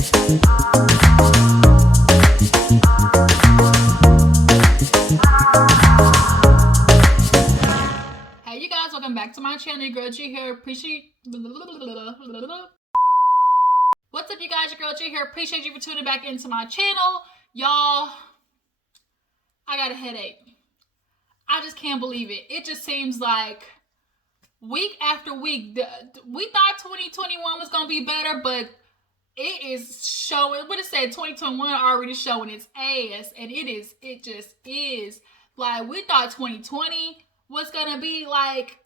Hey you guys, welcome back to my channel. Your girl G here. Appreciate What's up you guys, your girl G here. Appreciate you for tuning back into my channel. Y'all, I got a headache. I just can't believe it. It just seems like week after week, we thought 2021 was gonna be better, but it is showing, what it said, 2021 already showing its ass, and it just is. Like, we thought 2020 was gonna be like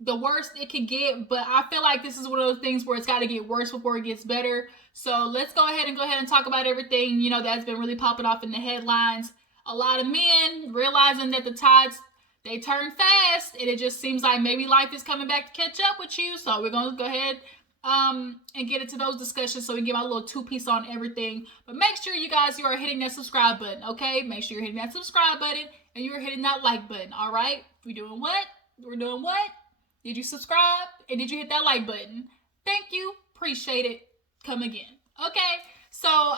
the worst it could get, but I feel like this is one of those things where it's got to get worse before it gets better. So let's go ahead and talk about everything, you know, that's been really popping off in the headlines. A lot of men realizing that the tides, they turn fast, and it just seems like maybe life is coming back to catch up with you. So we're gonna go ahead and get into those discussions so we can get my little two-piece on everything. But make sure you guys, you are hitting that subscribe button, okay? Make sure you're hitting that subscribe button and you're hitting that like button, all right? We're doing what? We're doing what? Did you subscribe? And did you hit that like button? Thank you. Appreciate it. Come again. Okay. So,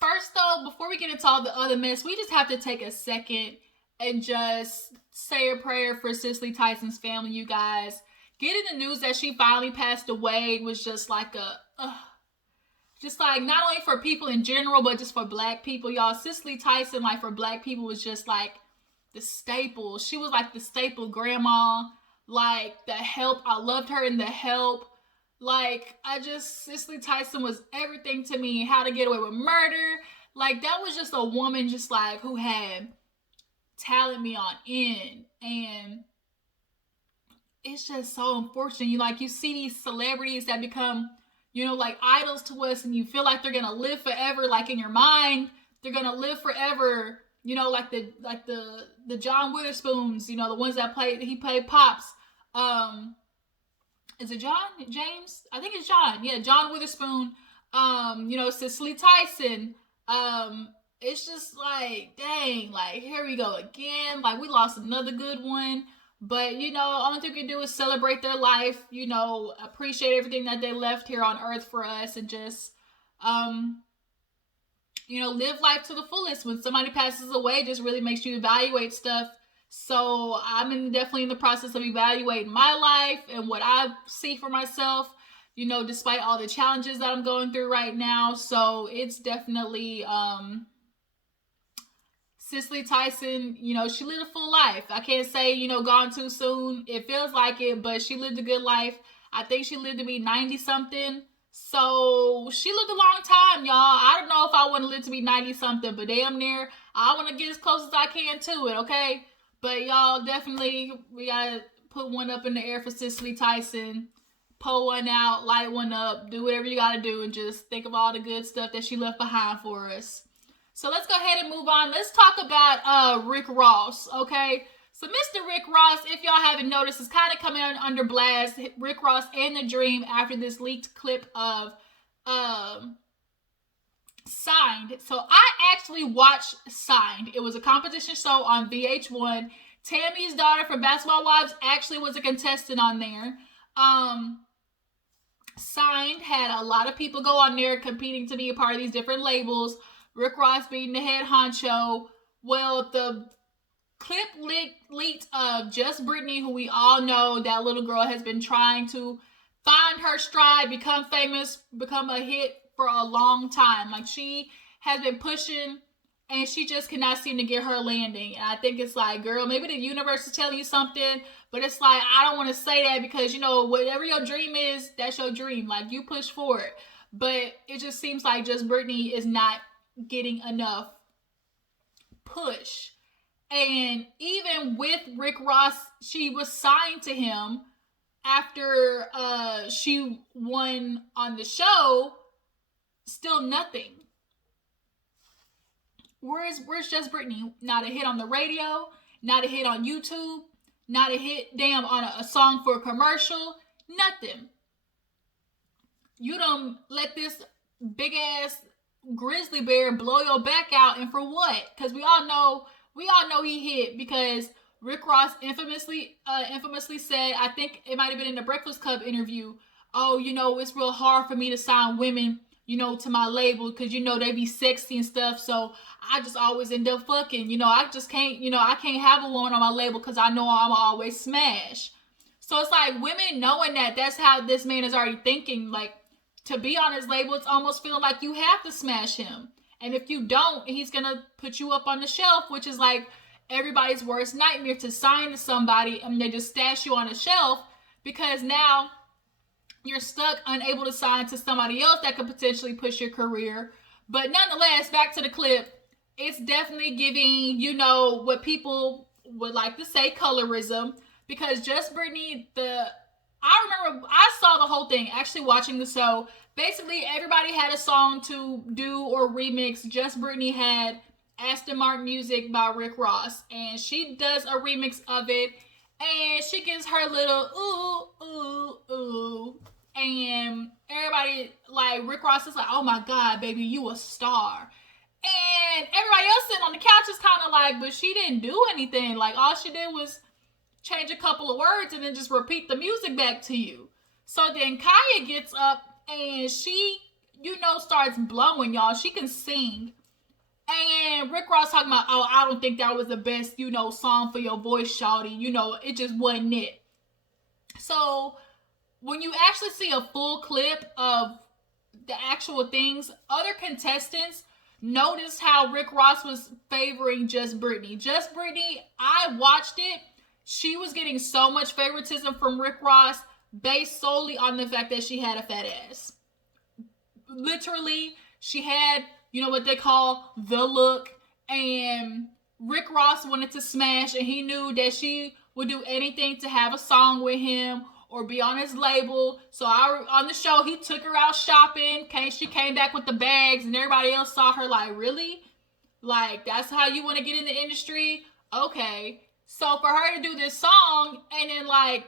first though, before we get into all the other mess, we just have to take a second and just say a prayer for Cicely Tyson's family, you guys. Getting the news that she finally passed away was just like just like not only for people in general, but just for black people, y'all. Cicely Tyson, like, for black people was just like the staple. She was like the staple grandma, like the Help. I loved her in The Help. Like, Cicely Tyson was everything to me. How to Get Away with Murder. Like, that was just a woman just like who had talent beyond end. And it's just so unfortunate. You see these celebrities that become, you know, like idols to us, and you feel like they're gonna live forever. Like, in your mind, they're gonna live forever. You know, like the John Witherspoons, you know, the ones that he played Pops. Is it John? James? I think it's John. Yeah, John Witherspoon. You know, Cicely Tyson. It's just like, dang, like, here we go again. Like, we lost another good one. But, you know, all thing we can do is celebrate their life, you know, appreciate everything that they left here on earth for us, and just, you know, live life to the fullest. When somebody passes away, it just really makes you evaluate stuff. So I'm definitely in the process of evaluating my life and what I see for myself, you know, despite all the challenges that I'm going through right now. So it's definitely, Cicely Tyson, you know, she lived a full life. I can't say, you know, gone too soon. It feels like it, but she lived a good life. I think she lived to be 90-something. So she lived a long time, y'all. I don't know if I want to live to be 90-something, but damn near, I want to get as close as I can to it, okay? But y'all, definitely, we got to put one up in the air for Cicely Tyson. Pull one out, light one up, do whatever you got to do, and just think of all the good stuff that she left behind for us. So let's go ahead and move on. Let's talk about Rick Ross, okay? So Mr. Rick Ross, if y'all haven't noticed, is kind of coming under blast. Rick Ross and The Dream after this leaked clip of Signed. So I actually watched Signed. It was a competition show on VH1. Tammy's daughter from Basketball Wives actually was a contestant on there. Signed had a lot of people go on there competing to be a part of these different labels. Rick Ross being the head honcho. Well, the clip leaked of Just Brittany, who we all know, that little girl has been trying to find her stride, become famous, become a hit for a long time. Like, she has been pushing, and she just cannot seem to get her landing. And I think it's like, girl, maybe the universe is telling you something, but it's like, I don't want to say that because, you know, whatever your dream is, that's your dream. Like, you push for it. But it just seems like Just Brittany is not getting enough push. And even with Rick Ross, she was signed to him after she won on the show. Still nothing. Where's Just Brittany? Not a hit on the radio, not a hit on YouTube, not a hit on a song for a commercial, nothing. You don't let this big ass grizzly bear blow your back out, and for what? Because we all know he hit, because Rick Ross infamously said, I think it might have been in the Breakfast Club interview, oh, you know, it's real hard for me to sign women to my label, because they be sexy and stuff. So I just always end up fucking. I just can't. I can't have a woman on my label because I know I'm always smash. So it's like women knowing that that's how this man is already thinking. Like, to be on his label, it's almost feeling like you have to smash him. And if you don't, he's gonna put you up on the shelf, which is like everybody's worst nightmare, to sign to somebody and they just stash you on a shelf, because now you're stuck, unable to sign to somebody else that could potentially push your career. But nonetheless, back to the clip, it's definitely giving, what people would like to say, colorism, because Just Brittany, I remember I saw the whole thing actually watching the show. Basically, everybody had a song to do or remix. Just Brittany had Aston Martin Music by Rick Ross, and she does a remix of it, and she gives her little ooh, ooh, ooh, and everybody, like, Rick Ross is like, oh my God, baby, you a star. And everybody else sitting on the couch is kind of like, but she didn't do anything. Like, all she did was change a couple of words and then just repeat the music back to you. So then Kaya gets up and she, starts blowing, y'all. She can sing. And Rick Ross talking about, oh, I don't think that was the best, song for your voice, shawty. It just wasn't it. So when you actually see a full clip of the actual things, other contestants noticed how Rick Ross was favoring Just Brittany. Just Brittany, I watched it. She was getting so much favoritism from Rick Ross based solely on the fact that she had a fat ass. Literally, she had, what they call the look, and Rick Ross wanted to smash, and he knew that she would do anything to have a song with him or be on his label. So on the show, he took her out shopping. She came back with the bags, and everybody else saw her like, really? Like, that's how you want to get in the industry? Okay. So for her to do this song, and then like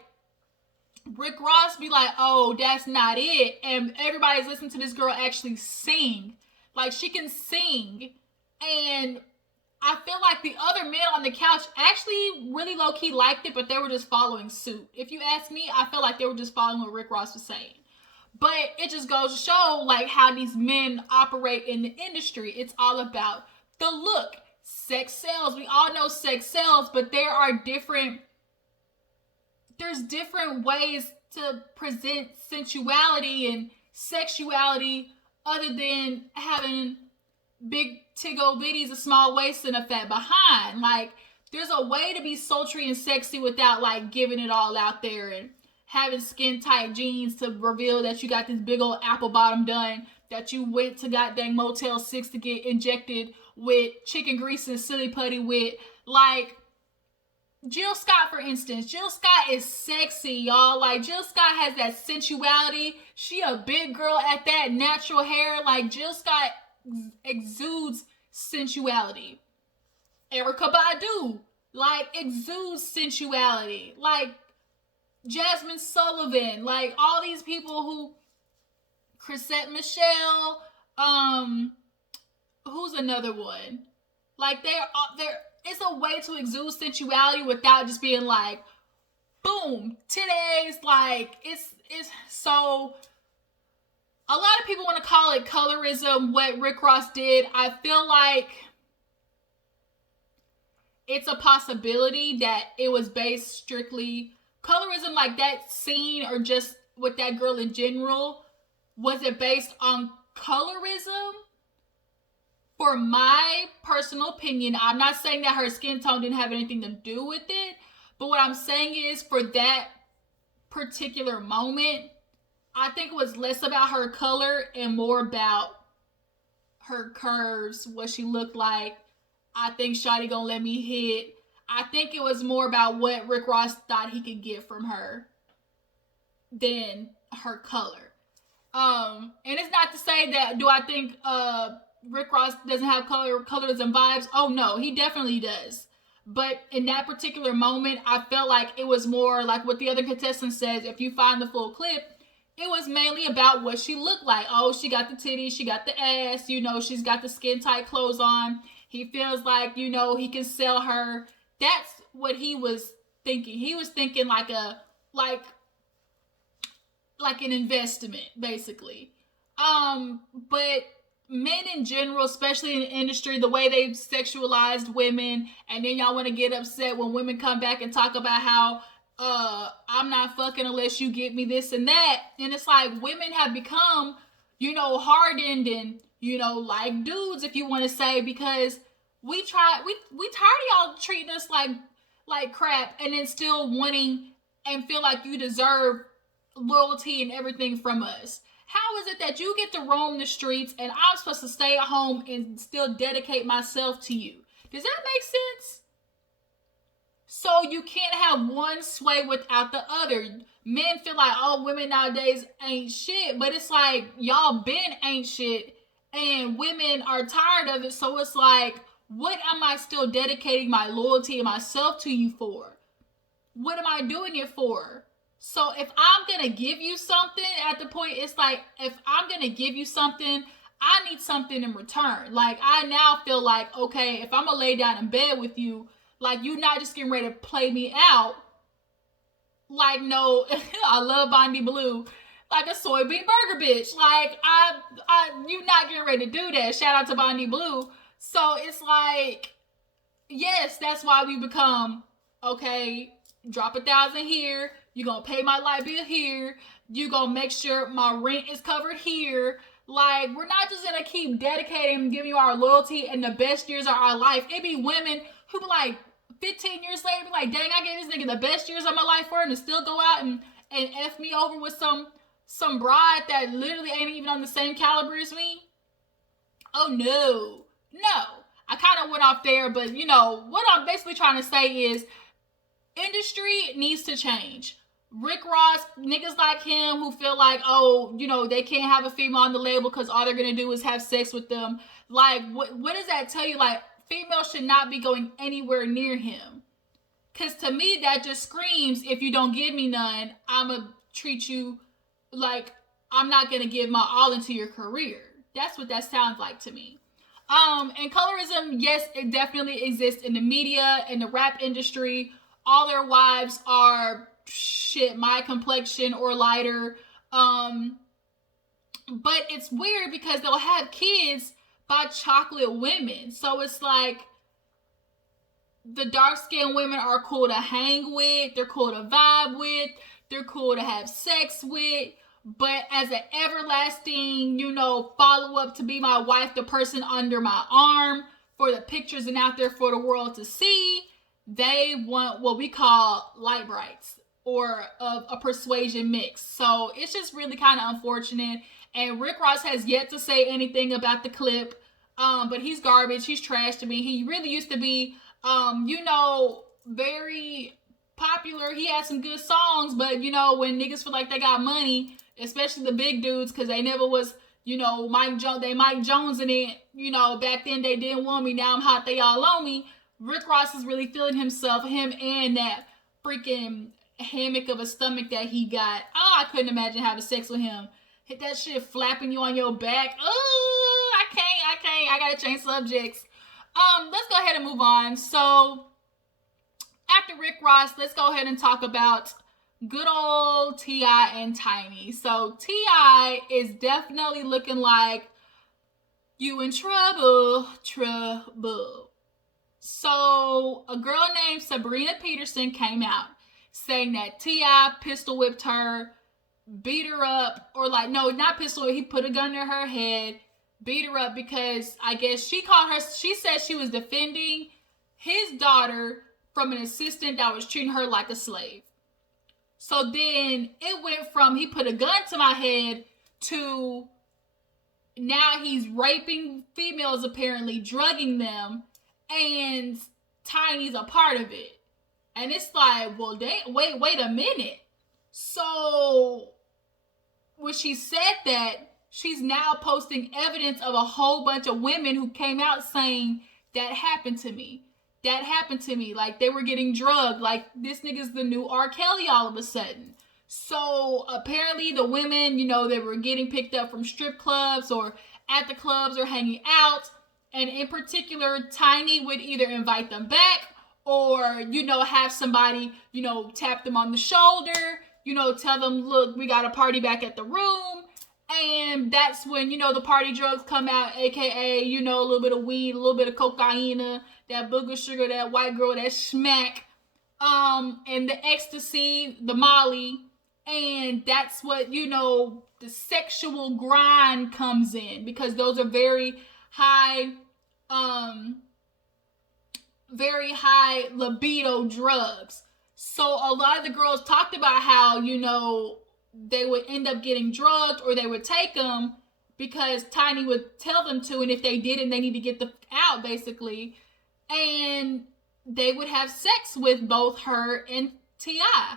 Rick Ross be like, oh, that's not it, and everybody's listening to this girl actually sing. Like, she can sing. And I feel like the other men on the couch actually really low-key liked it, but they were just following suit. If you ask me, I feel like they were just following what Rick Ross was saying. But it just goes to show, like, how these men operate in the industry. It's all about the look. Sex sells. We all know sex sells, but there's different ways to present sensuality and sexuality other than having big tiggo bitties, a small waist, and a fat behind. Like, there's a way to be sultry and sexy without, like, giving it all out there and having skin tight jeans to reveal that you got this big old apple bottom done, that you went to goddamn Motel 6 to get injected with chicken grease and silly putty with. Like, Jill Scott, for instance. Jill Scott is sexy, y'all. Like, Jill Scott has that sensuality. She a big girl at that, natural hair. Like, Jill Scott exudes sensuality. Erykah Badu, like, exudes sensuality. Like, Jasmine Sullivan, like, all these people who, Chrisette Michele, who's another one? Like, they're it's a way to exude sensuality without just being like, boom, today's, like, it's so, a lot of people want to call it colorism, what Rick Ross did. I feel like it's a possibility that it was based strictly, colorism, like that scene, or just with that girl in general, was it based on colorism? For my personal opinion, I'm not saying that her skin tone didn't have anything to do with it, but what I'm saying is, for that particular moment, I think it was less about her color and more about her curves, what she looked like. I think Shawty gonna let me hit. I think it was more about what Rick Ross thought he could get from her than her color. And it's not to say that, do I think Rick Ross doesn't have colors and vibes? Oh no, he definitely does. But in that particular moment, I felt like it was more like what the other contestant says. If you find the full clip, it was mainly about what she looked like. Oh, she got the titties, she got the ass, she's got the skin tight clothes on. He feels like, he can sell her. That's what he was thinking. He was thinking like an investment, basically. But men in general, especially in the industry, the way they've sexualized women, and then y'all want to get upset when women come back and talk about how I'm not fucking unless you get me this and that. And it's like women have become, hardened and, like dudes, if you want to say, because we tired of y'all treating us like crap and then still wanting and feel like you deserve loyalty and everything from us. How is it that you get to roam the streets and I'm supposed to stay at home and still dedicate myself to you? Does that make sense? So you can't have one sway without the other. Men feel like, oh, women nowadays ain't shit, but it's like y'all been ain't shit and women are tired of it. So it's like, what am I still dedicating my loyalty and myself to you for? What am I doing it for? So if I'm going to give you something, at the point, it's like, if I'm going to give you something, I need something in return. Like, I now feel like, okay, if I'm going to lay down in bed with you, like, you're not just getting ready to play me out. Like, no, I love Bondi Blue. Like a soybean burger bitch. Like, you're not getting ready to do that. Shout out to Bondi Blue. So it's like, yes, that's why we become, okay, drop 1,000 here. You're going to pay my light bill here. You're going to make sure my rent is covered here. Like, we're not just going to keep dedicating and giving you our loyalty and the best years of our life. It be women who be like, 15 years later, be like, dang, I gave this nigga the best years of my life for him to still go out and F me over with some bride that literally ain't even on the same caliber as me. Oh, no. I kind of went off there, but, what I'm basically trying to say is industry needs to change. Rick Ross, niggas like him who feel like, oh, they can't have a female on the label because all they're going to do is have sex with them. Like, what does that tell you? Like, females should not be going anywhere near him. Because to me, that just screams, if you don't give me none, I'm going to treat you like I'm not going to give my all into your career. That's what that sounds like to me. And colorism, yes, it definitely exists in the media, in the rap industry. All their wives are my complexion or lighter. But it's weird because they'll have kids by chocolate women. So it's like the dark-skinned women are cool to hang with, they're cool to vibe with, they're cool to have sex with. But as an everlasting, follow-up to be my wife, the person under my arm for the pictures and out there for the world to see, they want what we call light brights or a persuasion mix. So it's just really kind of unfortunate. And Rick Ross has yet to say anything about the clip. But he's garbage. He's trash to me. He really used to be, very popular. He had some good songs, but, when niggas feel like they got money, especially the big dudes, because they never was, Mike Jones in it. Back then they didn't want me. Now I'm hot. They all on me. Rick Ross is really feeling himself, him and that freaking hammock of a stomach that he got. Oh, I couldn't imagine having sex with him. Hit that shit flapping you on your back. Oh, I can't. I gotta change subjects. Let's go ahead and move on. So, after Rick Ross, let's go ahead and talk about good old T.I&Tiny. So, T.I. is definitely looking like you in trouble. So, a girl named Sabrina Peterson came out saying that T.I. pistol whipped her, beat her up, or like, no, not pistol, he put a gun to her head, beat her up because I guess she said she was defending his daughter from an assistant that was treating her like a slave. So then it went from he put a gun to my head to now he's raping females, apparently drugging them, and Tiny's a part of it. And it's like, well, wait a minute. So when she said that, she's now posting evidence of a whole bunch of women who came out saying that happened to me. Like they were getting drugged. Like this nigga's the new R. Kelly all of a sudden. So apparently the women, they were getting picked up from strip clubs or at the clubs or hanging out. And in particular, Tiny would either invite them back or, have somebody, tap them on the shoulder, tell them, look, we got a party back at the room. And that's when, you know, the party drugs come out, aka, you know, a little bit of weed, a little bit of cocaine, that booger sugar, that white girl, that smack, and the ecstasy, the Molly, and that's what, you know, the sexual grind comes in, because those are very high libido drugs. So a lot of the girls talked about how, you know, they would end up getting drugged, or they would take them because Tiny would tell them to, and if they didn't, they need to get the out, basically. And they would have sex with both her and T.I.,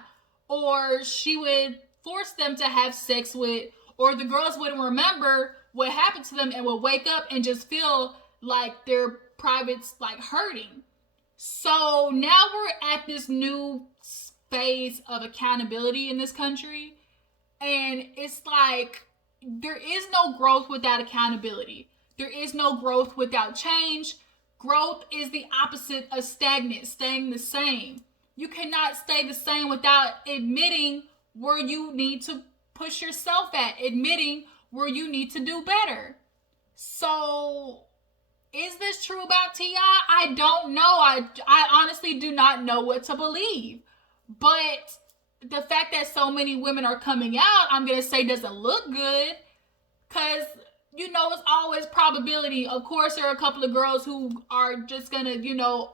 or she would force them to have sex with, or the girls wouldn't remember what happened to them and would wake up and just feel like their privates like hurting. So now we're at this new phase of accountability in this country, and it's like there is no growth without accountability. There is no growth without change. Growth is the opposite of stagnant, staying the same. You cannot stay the same without admitting where you need to push yourself at, admitting where you need to do better. So, is this true about T.I.? I don't know. I honestly do not know what to believe. But the fact that so many women are coming out, I'm going to say doesn't look good. Because, you know, it's always probability. Of course, there are a couple of girls who are just going to, you know,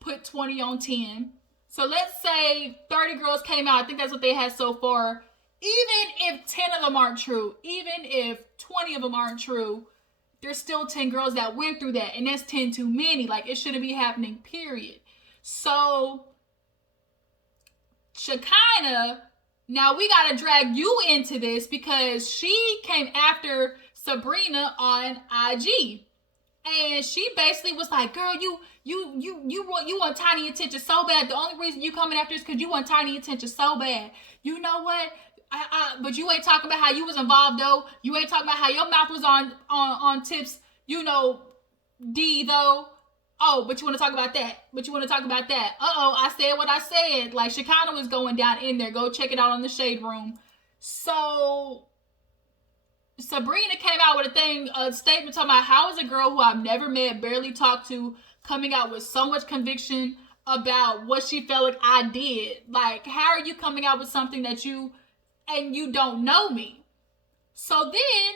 put 20 on 10. So let's say 30 girls came out. I think that's what they had so far. Even if 10 of them aren't true, even if 20 of them aren't true, there's still 10 girls that went through that. And that's 10 too many. Like, it shouldn't be happening, period. So, Shekinah, now we got to drag you into this because she came after Sabrina on IG. And she basically was like, girl, you want Tiny attention so bad. The only reason you coming after is because you want Tiny attention so bad. You know what? But you ain't talking about how you was involved, though. You ain't talking about how your mouth was on tips, you know, D, though. Oh, but you want to talk about that. I said what I said. Like, Shekinah was going down in there. Go check it out on the Shade Room. So, Sabrina came out with a statement talking about how is a girl who I've never met, barely talked to, coming out with so much conviction about what she felt like I did. Like, how are you coming out with something that you don't know me? So then,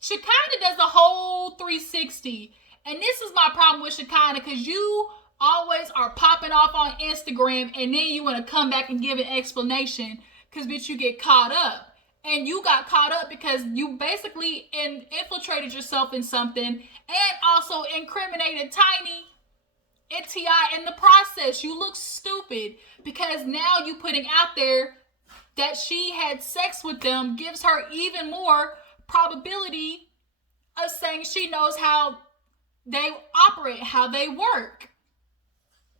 Shekinah does a whole 360. And this is my problem with Shekinah, because you always are popping off on Instagram and then you want to come back and give an explanation because, bitch, you get caught up. And you got caught up because you basically infiltrated yourself in something and also incriminated Tiny and T.I. in the process. You look stupid because now you putting out there that she had sex with them gives her even more probability of saying she knows how they operate, how they work.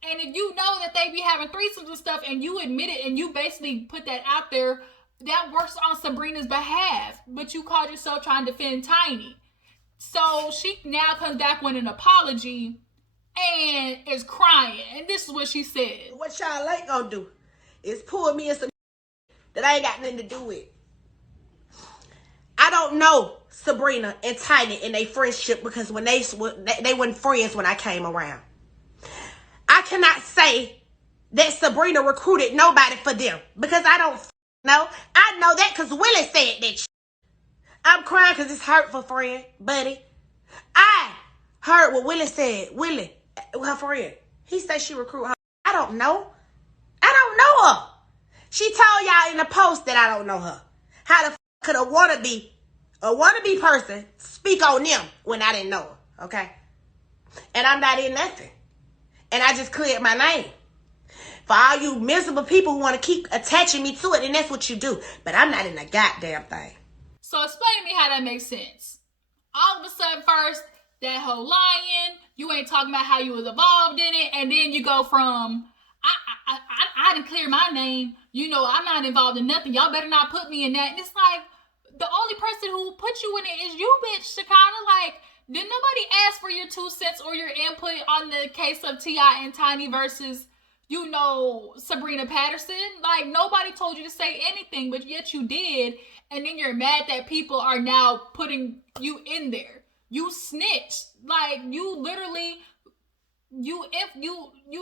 And if you know that they be having threesomes and stuff and you admit it and you basically put that out there, that works on Sabrina's behalf. But you called yourself trying to defend Tiny. So she now comes back with an apology and is crying. And this is what she said. What y'all ain't gonna do is pull me in some that I ain't got nothing to do with. I don't know Sabrina and Tiny in their friendship because when they weren't friends when I came around. I cannot say that Sabrina recruited nobody for them because I don't know. I know that because Willie said that shit. I'm crying because it's hurtful, friend, buddy. I heard what Willie said. Willie, her friend, he said she recruited her. I don't know. I don't know her. She told y'all in the post that I don't know her. How the f could a wannabe person speak on them when I didn't know her, okay? And I'm not in nothing. And I just cleared my name. For all you miserable people who want to keep attaching me to it, and that's what you do. But I'm not in a goddamn thing. So explain to me how that makes sense. All of a sudden, first, that whole lying, you ain't talking about how you was involved in it, and then you go from, I didn't clear my name. You know, I'm not involved in nothing. Y'all better not put me in that. And it's like, the only person who put you in it is you, bitch, Shekinah. Like, did nobody ask for your 2 cents or your input on the case of T.I&Tiny versus, you know, Sabrina Patterson. Like, nobody told you to say anything, but yet you did. And then you're mad that people are now putting you in there. You snitched. Like, you literally, you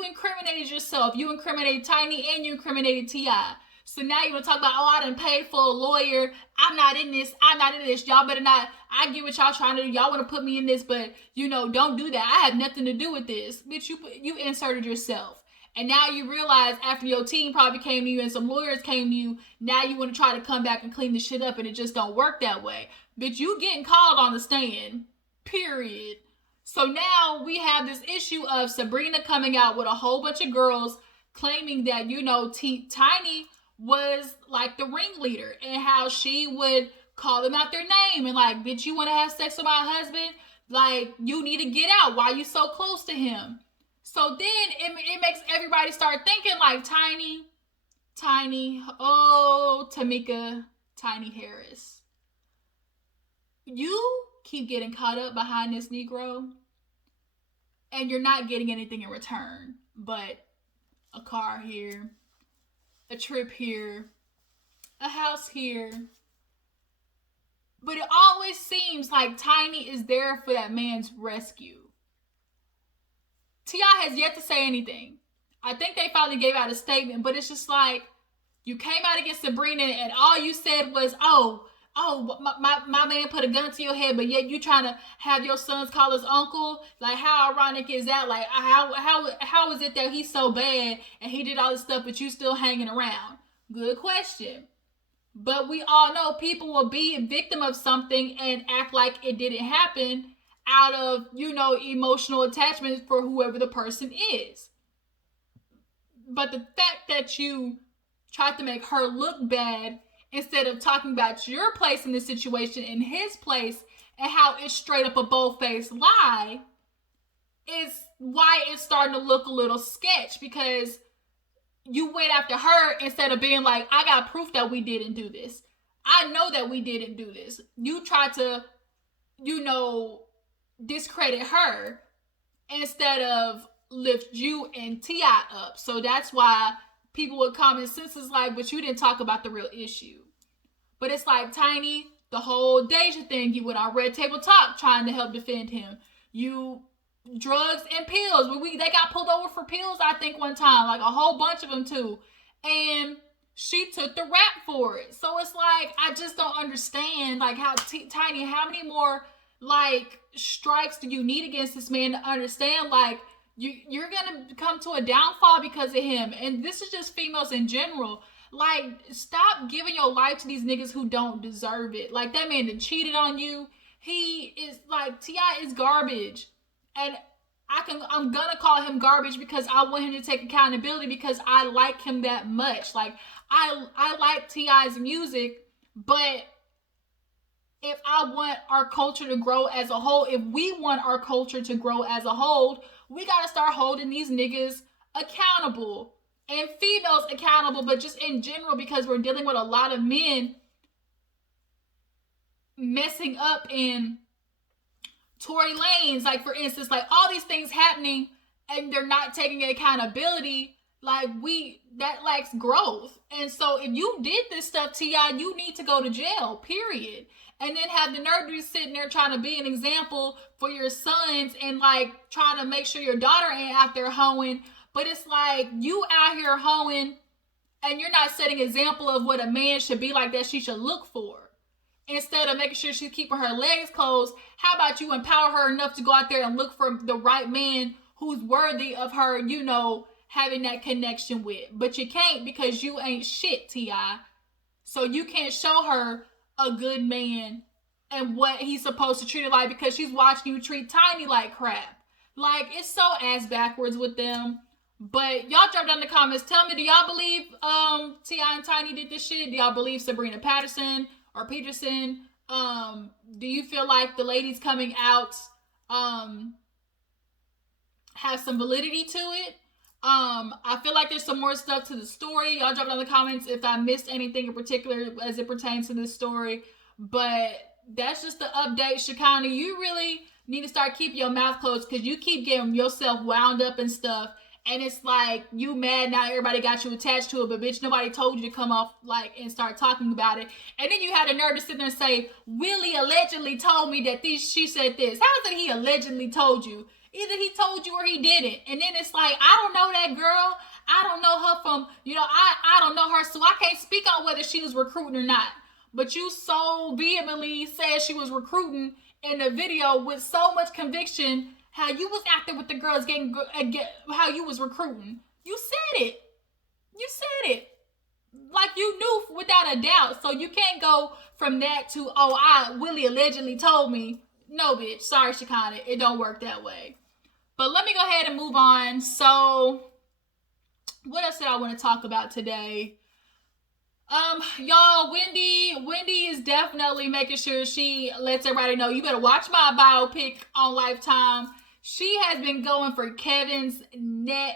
incriminated yourself. You incriminated Tiny and you incriminated T.I. So now you want to talk about, oh, I done paid for a lawyer. I'm not in this. I'm not in this. Y'all better not. I get what y'all trying to do. Y'all want to put me in this, but, you know, don't do that. I have nothing to do with this. Bitch, you inserted yourself. And now you realize after your team probably came to you and some lawyers came to you, now you want to try to come back and clean the shit up, and it just don't work that way. Bitch, you getting called on the stand. Period. So now we have this issue of Sabrina coming out with a whole bunch of girls claiming that, you know, T.I&Tiny was like the ringleader and how she would call them out their name and like, bitch, you want to have sex with my husband? Like, you need to get out. Why you so close to him? So then it makes everybody start thinking like Tiny, oh, Tamika, Tiny Harris. You keep getting caught up behind this Negro and you're not getting anything in return but a car here, a trip here, a house here. But it always seems like Tiny is there for that man's rescue. T.I. has yet to say anything. I think they finally gave out a statement, but it's just like, you came out against Sabrina and all you said was, oh, my man put a gun to your head, but yet you trying to have your sons call his uncle. Like, how ironic is that? Like, how is it that he's so bad and he did all this stuff, but you still hanging around? Good question. But we all know people will be a victim of something and act like it didn't happen out of, you know, emotional attachment for whoever the person is. But the fact that you tried to make her look bad instead of talking about your place in the situation and his place and how it's straight up a bold-faced lie is why it's starting to look a little sketch, because you went after her instead of being like, I got proof that we didn't do this. I know that we didn't do this. You tried to, you know, discredit her instead of lift you and T.I. up. So that's why people with common sense is like, but you didn't talk about the real issue. But it's like, Tiny, the whole Deja thing, you went on Red Table Talk trying to help defend him. You, drugs and pills. They got pulled over for pills, I think, one time. Like, a whole bunch of them, too. And she took the rap for it. So it's like, I just don't understand, like, how Tiny, how many more, like, strikes do you need against this man to understand, like, you're gonna come to a downfall because of him. And this is just females in general. Like, stop giving your life to these niggas who don't deserve it. Like, that man that cheated on you, he is, like, T.I. is garbage. And I'm gonna call him garbage because I want him to take accountability because I like him that much. Like, I like T.I.'s music, but if I want our culture to grow as a whole, if we want our culture to grow as a whole, we gotta start holding these niggas accountable and females accountable, but just in general, because we're dealing with a lot of men messing up in Tory Lanez, like, for instance, like, all these things happening and they're not taking accountability. Like, that lacks growth. And so if you did this stuff, T.I., you need to go to jail, period. And then have the nerve to be sitting there trying to be an example for your sons and, like, trying to make sure your daughter ain't out there hoeing. But it's like, you out here hoeing and you're not setting an example of what a man should be like, that she should look for. Instead of making sure she's keeping her legs closed, how about you empower her enough to go out there and look for the right man who's worthy of her, you know, having that connection with. But you can't, because you ain't shit, T.I. So you can't show her a good man and what he's supposed to treat her like, because she's watching you treat Tiny like crap. Like, it's so ass backwards with them. But y'all drop down in the comments. Tell me, do y'all believe T.I&Tiny did this shit? Do y'all believe Sabrina Patterson or Peterson? Do you feel like the ladies coming out have some validity to it? I feel like there's some more stuff to the story. Y'all drop down in the comments if I missed anything in particular as it pertains to this story. But that's just the update. Shakani, you really need to start keeping your mouth closed, because you keep getting yourself wound up and stuff. and it's like you mad now, everybody got you attached to it, but bitch, nobody told you to come off like and start talking about it. And then you had the nerve to sit there and say, Willie allegedly told me that she said this. How is it he allegedly told you? Either he told you or he didn't. And then it's like, I don't know that girl. I don't know her from, I don't know her, so I can't speak on whether she was recruiting or not. But you so vehemently said she was recruiting in the video with so much conviction, how you was acting with the girls how you was recruiting. You said it. You said it. Like you knew without a doubt. So you can't go from that to, Willie allegedly told me. No, bitch. Sorry, Shekinah. It don't work that way. But let me go ahead and move on. So, what else did I want to talk about today? Y'all, Wendy is definitely making sure she lets everybody know, you better watch my biopic on Lifetime. She has been going for Kevin's neck,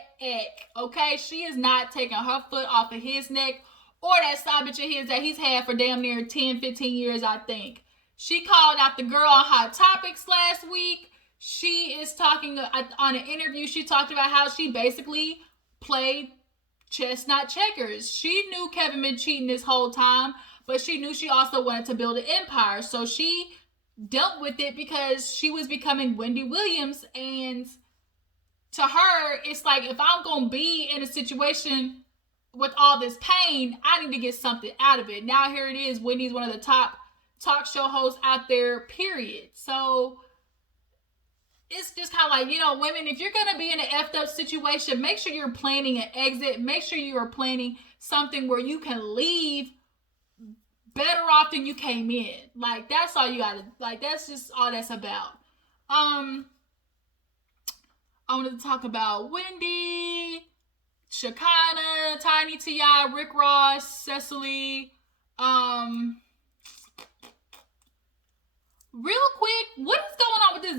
okay? She is not taking her foot off of his neck or that side bitch of his that he's had for damn near 10, 15 years, I think. She called out the girl on Hot Topics last week. She is talking on an interview. She talked about how she basically played chess, not checkers. She knew Kevin been cheating this whole time, but she knew she also wanted to build an empire. So she dealt with it because she was becoming Wendy Williams. And to her, it's like, if I'm going to be in a situation with all this pain, I need to get something out of it. Now here it is. Wendy's one of the top talk show hosts out there, period. So it's just kind of like, women, if you're going to be in an effed up situation, make sure you're planning an exit. Make sure you are planning something where you can leave better off than you came in. Like, that's all you got to, like, that's just all that's about. I wanted to talk about Wendy, Shekinah, Tiny, T.I., Rick Ross, Cicely. Real quick, what is going on with this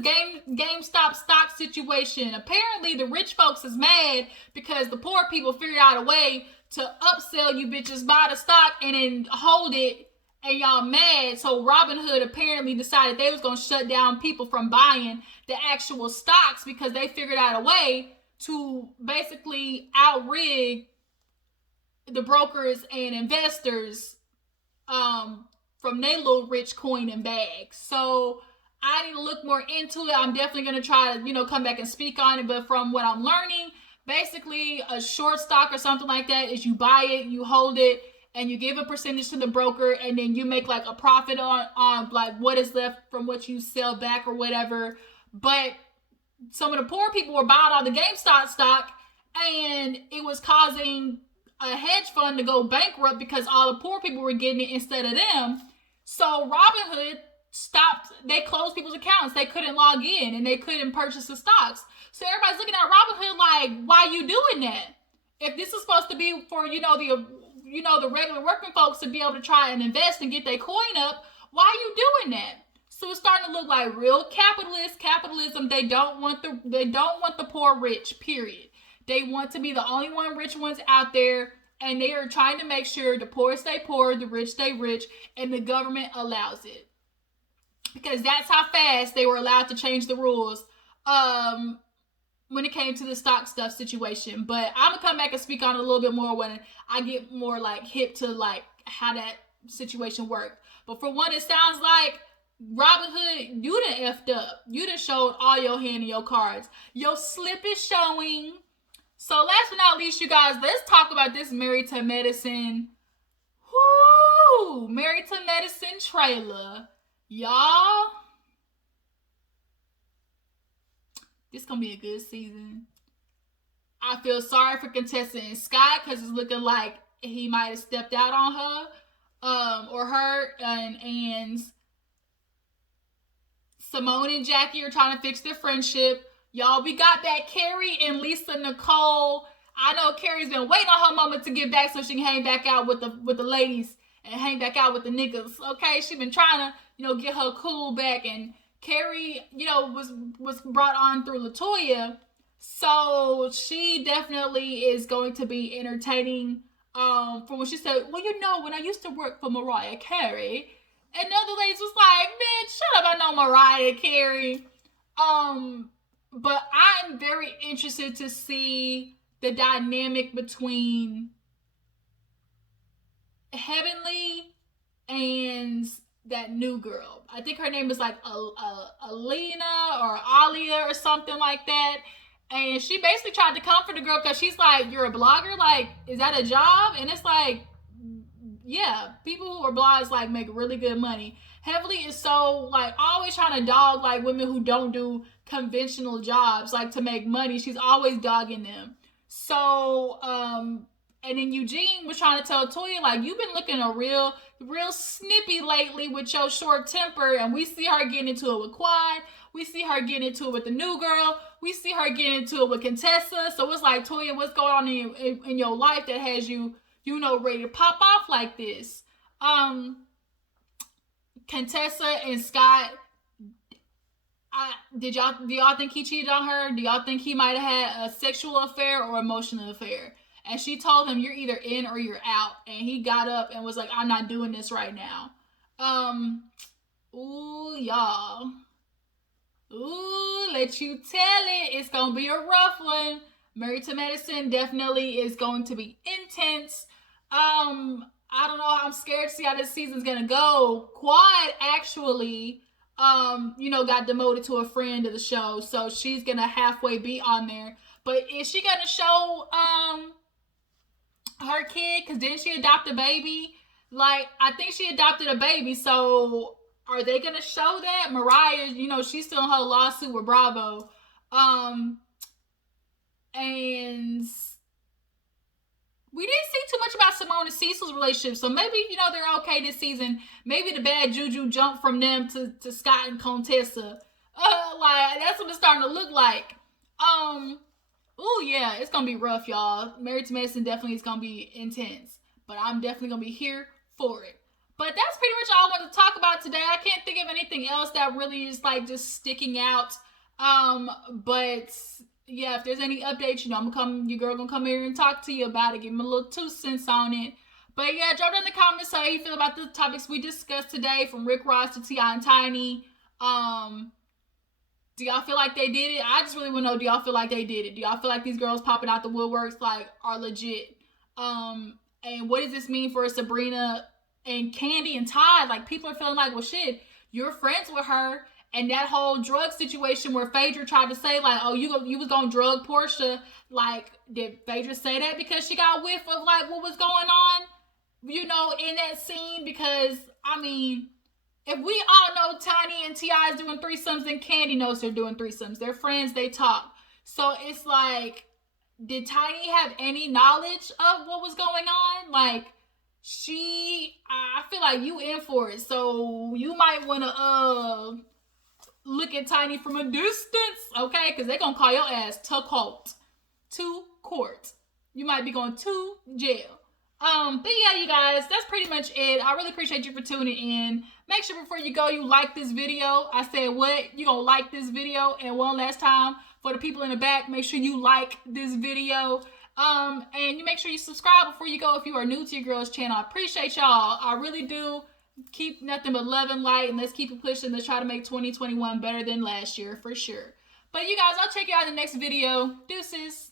GameStop stock situation? Apparently, the rich folks is mad because the poor people figured out a way to upsell you bitches, buy the stock, and then hold it, and y'all mad. So Robinhood apparently decided they was going to shut down people from buying the actual stocks because they figured out a way to basically outrig the brokers and investors from their little rich coin and bags. So I need to look more into it. I'm definitely going to try to, come back and speak on it. But from what I'm learning, basically a short stock or something like that is you buy it, you hold it, and you give a percentage to the broker, and then you make like a profit on like what is left from what you sell back or whatever. But some of the poor people were buying all the GameStop stock, and it was causing a hedge fund to go bankrupt because all the poor people were getting it instead of them. So Robinhood stopped, they closed people's accounts. They couldn't log in and they couldn't purchase the stocks. So everybody's looking at Robinhood like, why you doing that? If this is supposed to be for, the regular working folks to be able to try and invest and get their coin up, why are you doing that? So it's starting to look like real capitalism. They don't want the poor rich, period. They want to be the only rich ones out there, and they are trying to make sure the poor stay poor, the rich stay rich, and the government allows it. Because that's how fast they were allowed to change the rules when it came to the stock stuff situation. But I'm going to come back and speak on it a little bit more when I get more like hip to like how that situation worked. But for one, it sounds like Robinhood, you done effed up. You done showed all your hand and your cards. Your slip is showing. So last but not least, you guys, let's talk about this Married to Medicine. Married to Medicine trailer. Y'all, this gonna be a good season. I feel sorry for contestant Scott because it's looking like he might have stepped out on her, or her, and Simone and Jackie are trying to fix their friendship. Y'all, we got back Carrie and Lisa Nicole. I know Carrie's been waiting on her moment to get back so she can hang back out with the ladies and hang back out with the niggas. Okay, she been trying to, get her cool back, and Carrie, was brought on through LaToya. So she definitely is going to be entertaining. From when she said, well, when I used to work for Mariah Carey, and the other ladies was like, bitch, shut up, I know Mariah Carey. But I'm very interested to see the dynamic between Heavenly and that new girl. I think her name is like Alina or Alia or something like that. And she basically tried to comfort the girl because she's like, "You're a blogger? Like, is that a job?" And it's like, yeah, people who are bloggers like make really good money. Heavenly is so like always trying to dog like women who don't do conventional jobs like to make money. She's always dogging them. So, and then Eugene was trying to tell Toya like, you've been looking a real snippy lately with your short temper, and we see her getting into it with Quad. We see her getting into it with the new girl. We see her getting into it with Contessa. So it's like, Toya, what's going on in your life that has you, ready to pop off like this? Contessa and Scott, do y'all think he cheated on her? Do y'all think he might have had a sexual affair or emotional affair? And she told him, "You're either in or you're out." And he got up and was like, "I'm not doing this right now." Ooh, y'all. Ooh, let you tell it. It's gonna be a rough one. Married to Medicine definitely is going to be intense. I don't know. I'm scared to see how this season's gonna go. Quad actually, got demoted to a friend of the show, so she's gonna halfway be on there. But is she gonna show her kid? Cause didn't she adopt a baby? Like, I think she adopted a baby, so are they gonna show that? Mariah, she's still in her lawsuit with Bravo. And we didn't see too much about Simone and Cecil's relationship, so maybe, they're okay this season. Maybe the bad juju jumped from them to Scott and Contessa. Like, that's what it's starting to look like. Oh yeah, it's gonna be rough, y'all. Married to Medicine definitely is gonna be intense, but I'm definitely gonna be here for it. But that's pretty much all I wanted to talk about today. I can't think of anything else that really is like just sticking out. But yeah, if there's any updates, your girl gonna come here and talk to you about it, give me a little 2 cents on it. But yeah, drop down in the comments how you feel about the topics we discussed today, from Rick Ross to T.I&Tiny. Do y'all feel like they did it? I just really want to know, do y'all feel like they did it? Do y'all feel like these girls popping out the woodworks like are legit? And what does this mean for Sabrina and Candy and Todd? Like, people are feeling like, well, shit, you're friends with her. And that whole drug situation where Phaedra tried to say, like, oh, you was gonna drug Portia. Like, did Phaedra say that because she got whiff of, like, what was going on, in that scene? Because, I mean, if we all know Tiny and T.I. is doing threesomes, then Candy knows they're doing threesomes. They're friends, they talk. So it's like, did Tiny have any knowledge of what was going on? Like, I feel like you in for it. So you might want to look at Tiny from a distance, okay? Because they're going to call your ass to court. You might be going to jail. But yeah, you guys, that's pretty much it. I really appreciate you for tuning in. Make sure before you go, you like this video. I said what? You gonna like this video. And one last time, for the people in the back, make sure you like this video. And you make sure you subscribe before you go if you are new to your girl's channel. I appreciate y'all. I really do. Keep nothing but love and light, and let's keep it pushing. Let's try to make 2021 better than last year for sure. But you guys, I'll check you out in the next video. Deuces.